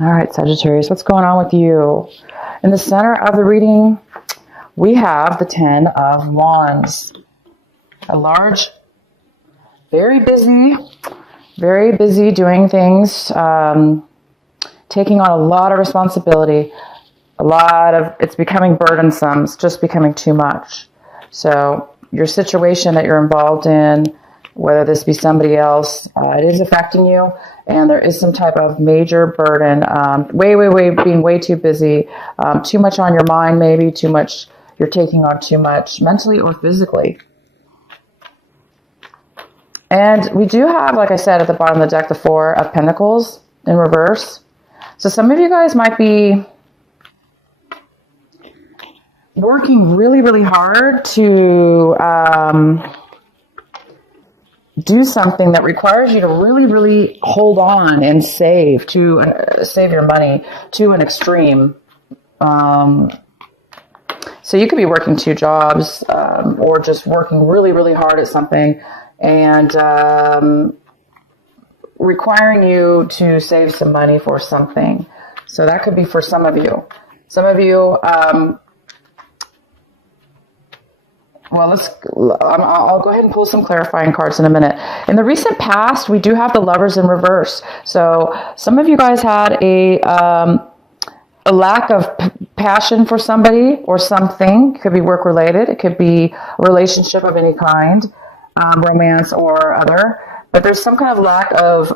All right, Sagittarius, what's going on with you? In the center of the reading, we have the Ten of Wands. A large, very busy doing things, taking on a lot of responsibility. It's becoming burdensome. It's just becoming too much. So your situation that you're involved in, whether this be somebody else, it is affecting you. And there is some type of major burden, being way too busy, too much on your mind, maybe too much, you're taking on too much mentally or physically. And we do have, like I said, at the bottom of the deck, the Four of Pentacles in reverse. So some of you guys might be working really, really hard to do something that requires you to really, really hold on and save your money to an extreme. So you could be working 2 jobs or just working really, really hard at something and requiring you to save some money for something. So that could be for some of you. Some of you, I'll go ahead and pull some clarifying cards in a minute. In the recent past, we do have the Lovers in reverse. So some of you guys had a lack of passion for somebody or something. It could be work related. It could be a relationship of any kind, romance or other. But there's some kind of lack of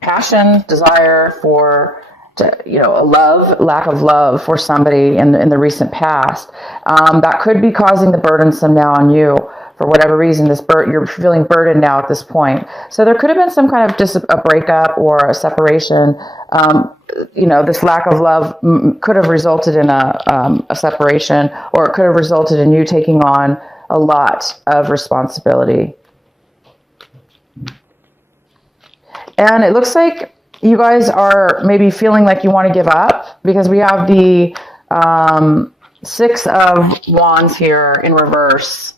passion, desire for lack of love for somebody in the recent past. That could be causing the burdensome now on you. For whatever reason, you're feeling burdened now at this point. So there could have been some kind of a breakup or a separation. This lack of love could have resulted in a separation, or it could have resulted in you taking on a lot of responsibility. And it looks like you guys are maybe feeling like you want to give up, because we have the Six of Wands here in reverse.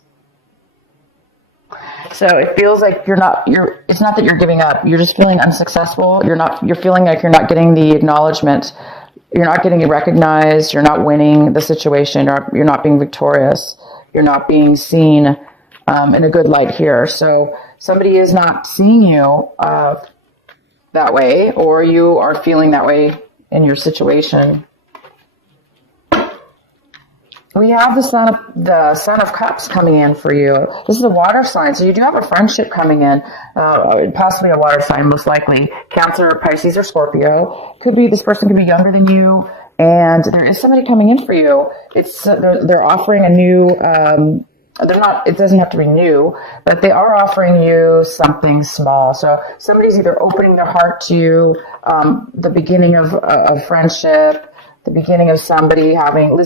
So it feels like it's not that you're giving up. You're just feeling unsuccessful. You're feeling like you're not getting the acknowledgement. You're not getting recognized. You're not winning the situation. You're not being victorious. You're not being seen in a good light here. So somebody is not seeing you that way, or you are feeling that way in your situation. We have the Son of Cups coming in for you. This is a water sign, so you do have a friendship coming in, possibly a water sign, most likely Cancer, Pisces, or Scorpio. This person could be younger than you, and there is somebody coming in for you. They're offering a new. It doesn't have to be new, but they are offering you something small. So somebody's either opening their heart to you, the beginning of a friendship, the beginning of somebody having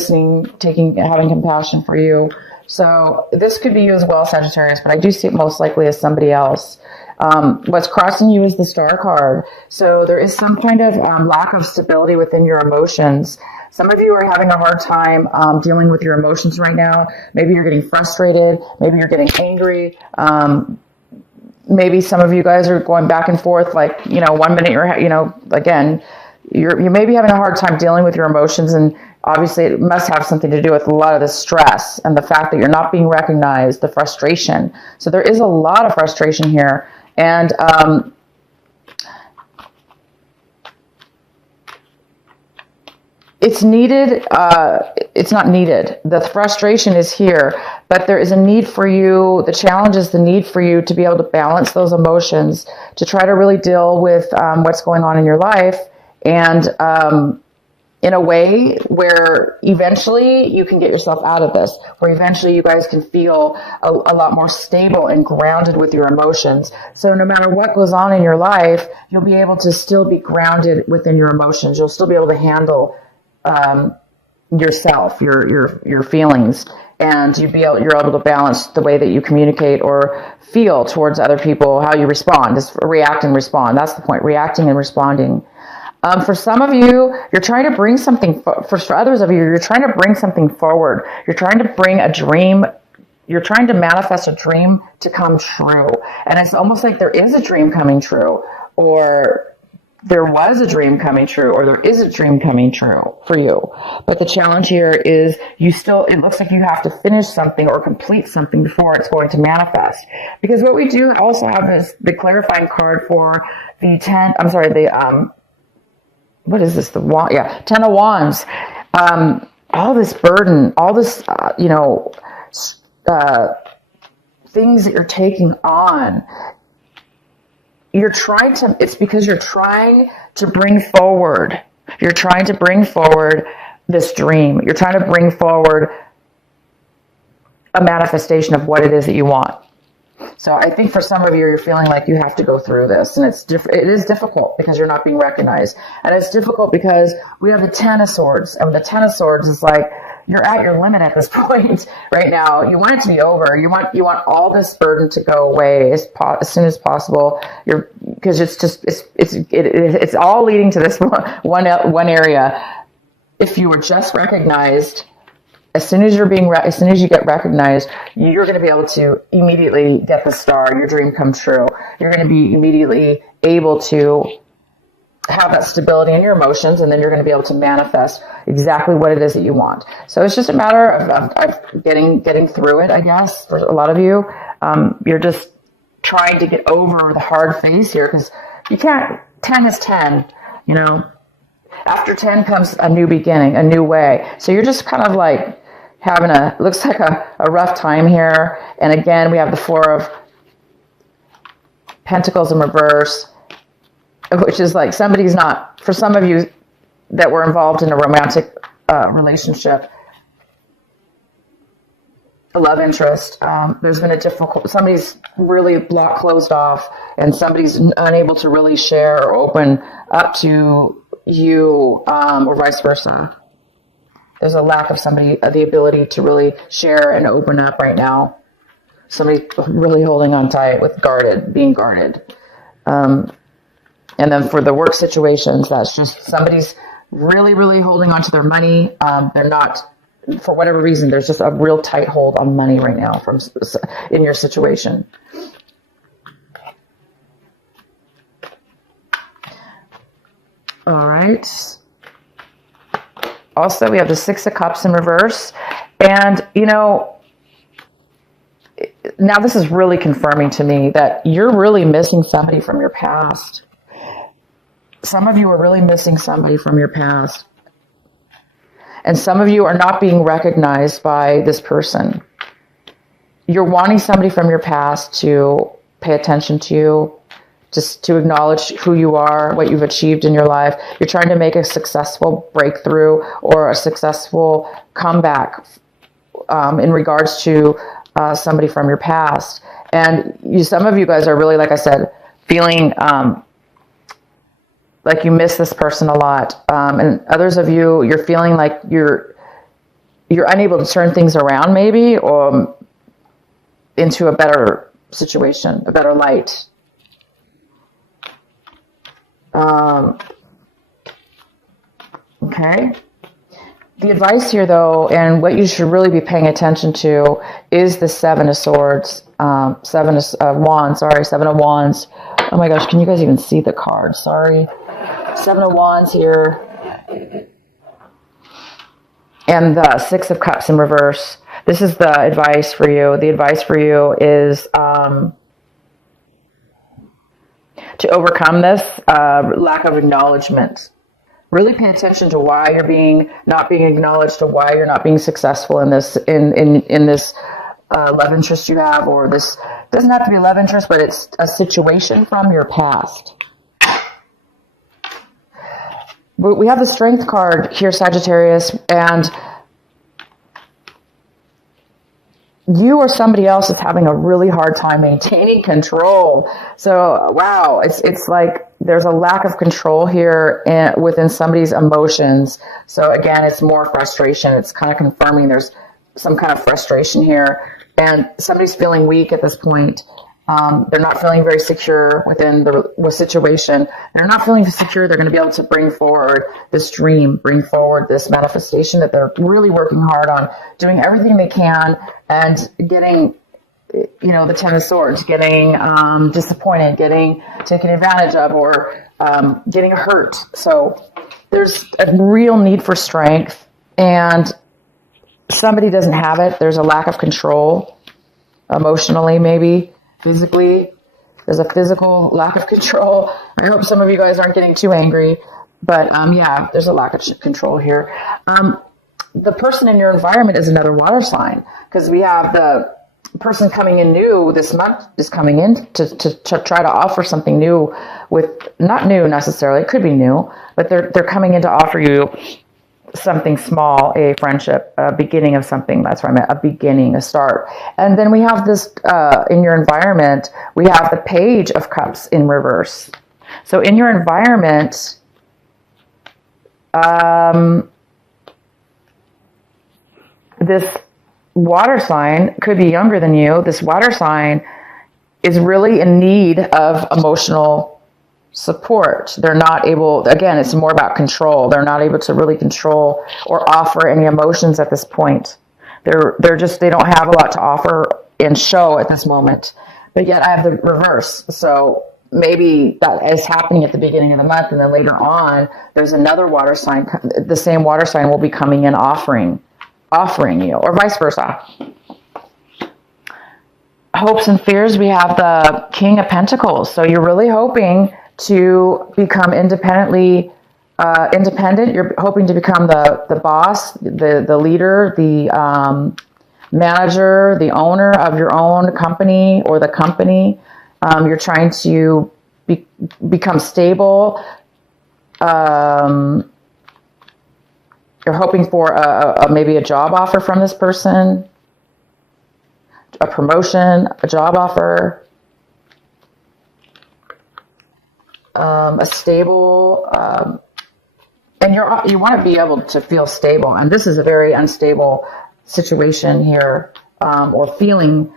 compassion for you. So this could be you as well, Sagittarius, but I do see it most likely as somebody else. What's crossing you is the Star card. So there is some kind of lack of stability within your emotions. Some of you are having a hard time dealing with your emotions right now. Maybe you're getting frustrated. Maybe you're getting angry. Maybe some of you guys are going back and forth. Like, 1 minute you may be having a hard time dealing with your emotions, and obviously it must have something to do with a lot of the stress and the fact that you're not being recognized, the frustration. So there is a lot of frustration here. And it's needed. It's not needed. The frustration is here, but there is a need for you. The challenge is the need for you to be able to balance those emotions, to try to really deal with what's going on in your life, and in a way where eventually you can get yourself out of this, where eventually you guys can feel a lot more stable and grounded with your emotions. So no matter what goes on in your life, you'll be able to still be grounded within your emotions. You'll still be able to handle yourself, your feelings, and you're able to balance the way that you communicate or feel towards other people, how you respond. Just react and respond. That's the point, reacting and responding. For some of you, you're trying to bring something, for others of you, you're trying to bring something forward. You're trying to bring a dream. You're trying to manifest a dream to come true. And it's almost like there is a dream coming true, or there was a dream coming true, or there is a dream coming true for you. But the challenge here is it looks like you have to finish something or complete something before it's going to manifest. Because what we do also have is the clarifying card for the 10, I'm sorry, what is this? The wand, 10 of Wands. All this burden, all this, things that you're taking on. It's because you're trying to bring forward. You're trying to bring forward this dream. You're trying to bring forward a manifestation of what it is that you want. So I think for some of you, you're feeling like you have to go through this, and it is difficult because you're not being recognized, and it's difficult because we have the 10 of Swords, and the 10 of Swords is like you're at your limit at this point right now. You want it to be over. You want all this burden to go away as soon as possible. Because it's all leading to this one area. If you were just recognized. As soon as you get recognized, you're going to be able to immediately get the star, your dream come true. You're going to be immediately able to have that stability in your emotions, and then you're going to be able to manifest exactly what it is that you want. So it's just a matter of getting through it, I guess, for a lot of you. You're just trying to get over the hard phase here, because you can't, 10 is 10, After 10 comes a new beginning, a new way. So you're just kind of like having looks like a rough time here. And again, we have the 4 of Pentacles in reverse, which is like for some of you that were involved in a romantic relationship, a love interest, there's been somebody's really closed off, and somebody's unable to really share or open up to you, or vice versa. There's a lack of the ability to really share and open up right now. Somebody really holding on tight being guarded. And then for the work situations, that's just somebody's really, really holding on to their money. They're not, for whatever reason, there's just a real tight hold on money right now in your situation. All right. Also, we have the 6 of Cups in reverse. And, now this is really confirming to me that you're really missing somebody from your past. Some of you are really missing somebody from your past. And some of you are not being recognized by this person. You're wanting somebody from your past to pay attention to you, just to acknowledge who you are, what you've achieved in your life. You're trying to make a successful breakthrough or a successful comeback in regards to somebody from your past. And some of you guys are really, like I said, feeling like you miss this person a lot. And others of you, you're feeling like you're unable to turn things around maybe, or into a better situation, a better light. Okay. The advice here, though, and what you should really be paying attention to is the 7 of Swords, 7 of Wands. Oh my gosh, can you guys even see the card? Sorry. 7 of Wands here. And the 6 of Cups in reverse. This is the advice for you. The advice for you is to overcome this lack of acknowledgement. Really pay attention to why you're not being acknowledged, or why you're not being successful in this in this love interest you have, or this doesn't have to be a love interest, but it's a situation from your past. We have the Strength card here, Sagittarius, and you or somebody else is having a really hard time maintaining control. So, wow, it's like there's a lack of control here within somebody's emotions. So again, it's more frustration. It's kind of confirming there's some kind of frustration here, and somebody's feeling weak at this point. They're not feeling very secure within the situation. They're not feeling secure they're going to be able to bring forward this dream, bring forward this manifestation that they're really working hard on, doing everything they can, and getting, the 10 of Swords, getting disappointed, getting taken advantage of, or getting hurt. So there's a real need for strength, and somebody doesn't have it. There's a lack of control, emotionally, maybe physically. There's a physical lack of control. I hope some of you guys aren't getting too angry, but yeah, there's a lack of control here. The person in your environment is another water sign, because we have the person coming in new this month is coming in to try to offer something new, with not new necessarily, it could be new, but they're coming in to offer you something small, a friendship, a beginning of something. That's what I meant, a beginning, a start. And then we have this, in your environment, we have the Page of Cups in reverse. So in your environment, this water sign could be younger than you. This water sign is really in need of emotional support. They're not able, again, it's more about control. They're not able to really control or offer any emotions at this point. They don't have a lot to offer and show at this moment. But yet I have the reverse. So maybe that is happening at the beginning of the month, and then later on, there's another water sign, the same water sign will be coming in offering you, or vice versa. Hopes and fears, we have the King of Pentacles. So you're really hoping to become independent. You're hoping to become the boss, the leader, the manager, the owner of your own company or the company. You're trying to become stable. You're hoping for maybe a job offer from this person, a promotion, a job offer. A stable, and you want to be able to feel stable. And this is a very unstable situation here, or feeling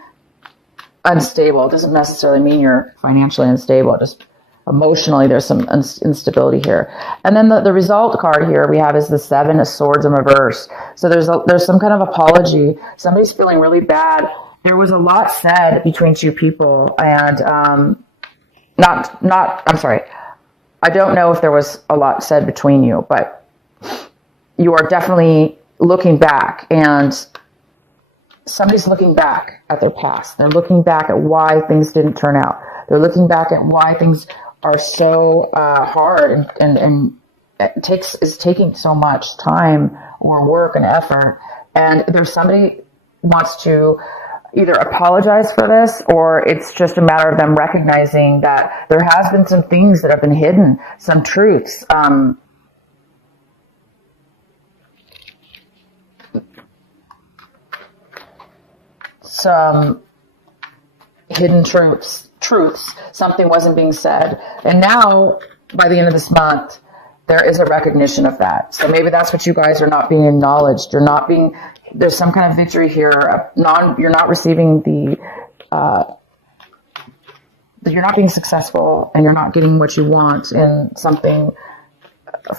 unstable. It doesn't necessarily mean you're financially unstable. Just emotionally, there's some instability here. And then the result card here we have is the Seven of Swords in reverse. So there's some kind of apology. Somebody's feeling really bad. There was a lot said between two people, and I'm sorry. I don't know if there was a lot said between you, but you are definitely looking back, and somebody's looking back at their past. They're looking back at why things didn't turn out. They're looking back at why things are so hard and is taking so much time or work and effort. And there's somebody wants to either apologize for this, or it's just a matter of them recognizing that there has been some things that have been hidden, some truths, some hidden truths, something wasn't being said. And now, by the end of this month, there is a recognition of that. So maybe that's what you guys are not being acknowledged. There's some kind of victory here. You're not receiving you're not being successful, and you're not getting what you want in something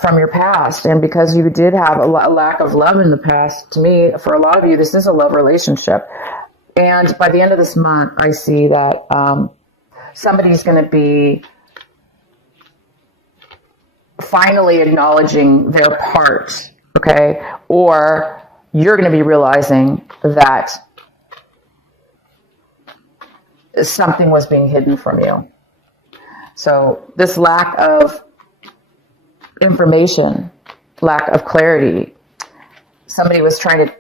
from your past. And because you did have a lack of love in the past, to me, for a lot of you, this is a love relationship. And by the end of this month, I see that somebody's going to be finally acknowledging their part, okay? Or you're going to be realizing that something was being hidden from you. So this lack of information, lack of clarity, somebody was trying to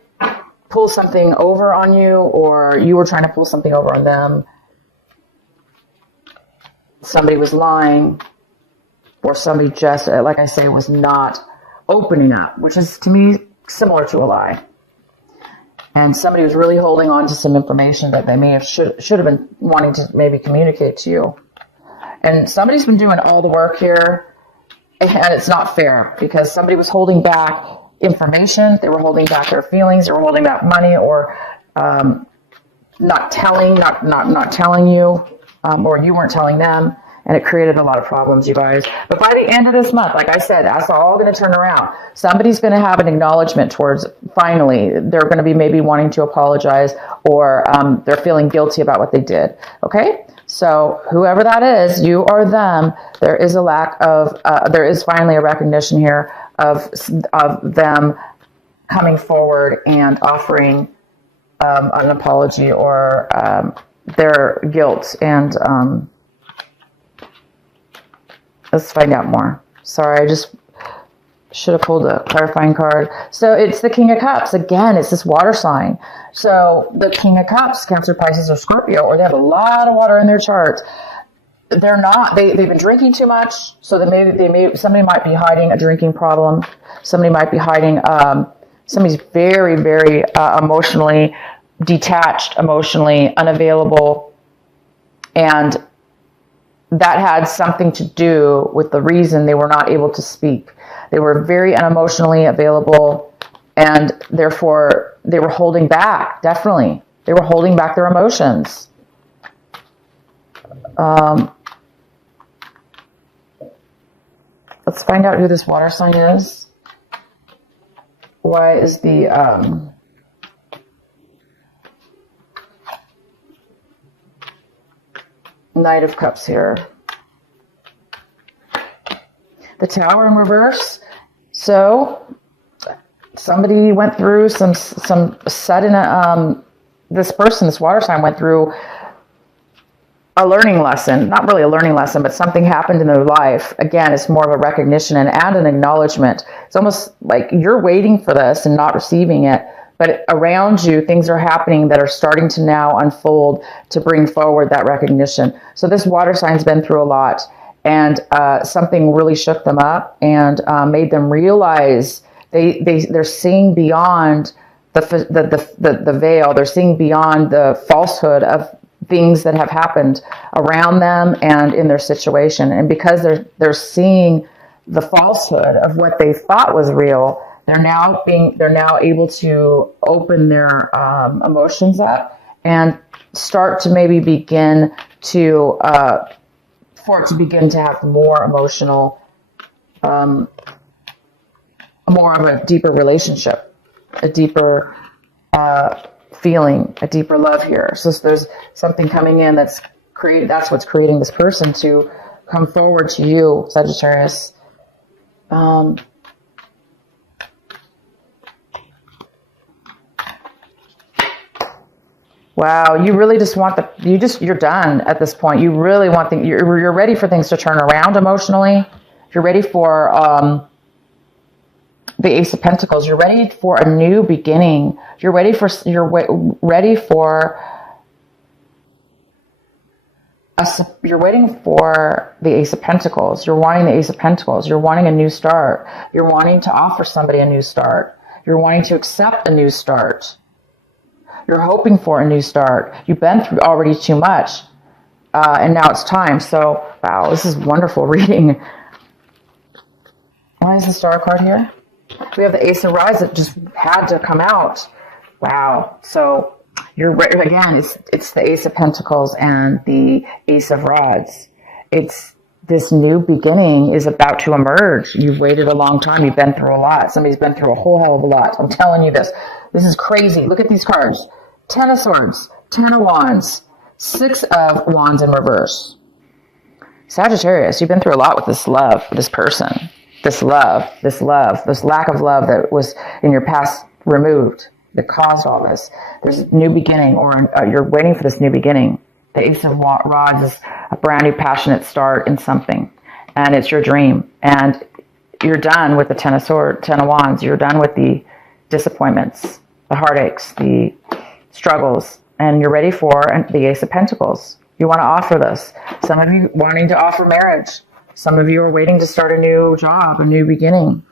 pull something over on you, or you were trying to pull something over on them. Somebody was lying, or somebody just, like I say, was not opening up, which is, to me, similar to a lie. And somebody was really holding on to some information that they may have should have been wanting to maybe communicate to you. And somebody's been doing all the work here, and it's not fair, because somebody was holding back information. They were holding back their feelings. They were holding back money, or not telling you, or you weren't telling them. And it created a lot of problems, you guys. But by the end of this month, like I said, that's all going to turn around. Somebody's going to have an acknowledgement towards, finally, they're going to be maybe wanting to apologize, or they're feeling guilty about what they did. Okay? So whoever that is, you or them, there is a lack of, there is finally a recognition here of them coming forward and offering an apology or their guilt. And let's find out more. Sorry, I just should have pulled a clarifying card. So it's the King of Cups. Again, it's this water sign. So the King of Cups, Cancer, Pisces, or Scorpio, or they have a lot of water in their chart. They're not, they've been drinking too much. So somebody might be hiding a drinking problem. Somebody might be hiding, somebody's very, very emotionally detached, emotionally unavailable. And that had something to do with the reason they were not able to speak. They were very unemotionally available, and therefore they were holding back, definitely. They were holding back their emotions. Let's find out who this water sign is. Why is the Knight of Cups here? The Tower in reverse. So somebody went through some sudden, this person, this water sign went through a learning lesson. Not really a learning lesson, but something happened in their life. Again, it's more of a recognition and an acknowledgement. It's almost like you're waiting for this and not receiving it. But around you, things are happening that are starting to now unfold to bring forward that recognition. So this water sign's been through a lot, and something really shook them up and made them realize they're seeing beyond the veil. They're seeing beyond the falsehood of things that have happened around them and in their situation. And because they're seeing the falsehood of what they thought was real, they're now able to open their emotions up and start to maybe begin to for it to begin to have more emotional, more of a deeper relationship, a deeper feeling, a deeper love here. So there's something coming in that's what's creating this person to come forward to you, Sagittarius. Wow, you really just want you're done at this point. You really want you're ready for things to turn around emotionally. You're ready for the Ace of Pentacles. You're ready for a new beginning. You're ready for you're waiting for the Ace of Pentacles. You're wanting the Ace of Pentacles. You're wanting a new start. You're wanting to offer somebody a new start. You're wanting to accept a new start. You're hoping for a new start. You've been through already too much, and now it's time. So, wow, this is wonderful reading. Why is the Star card here? We have the Ace of Rods that just had to come out. Wow. So, again, it's the Ace of Pentacles and the Ace of Rods. It's this new beginning is about to emerge. You've waited a long time. You've been through a lot. Somebody's been through a whole hell of a lot. I'm telling you this. This is crazy. Look at these cards. 10 of Swords, 10 of Wands, 6 of Wands in reverse. Sagittarius, you've been through a lot with this love, this person. This lack of love that was in your past removed, that caused all this. There's a new beginning, or you're waiting for this new beginning. The Ace of Rods is a brand new passionate start in something, and it's your dream. And you're done with the 10 of Wands. You're done with the disappointments, the heartaches, the struggles, and you're ready for the Ace of Pentacles. You want to offer this. Some of you wanting to offer marriage. Some of you are waiting to start a new job, a new beginning.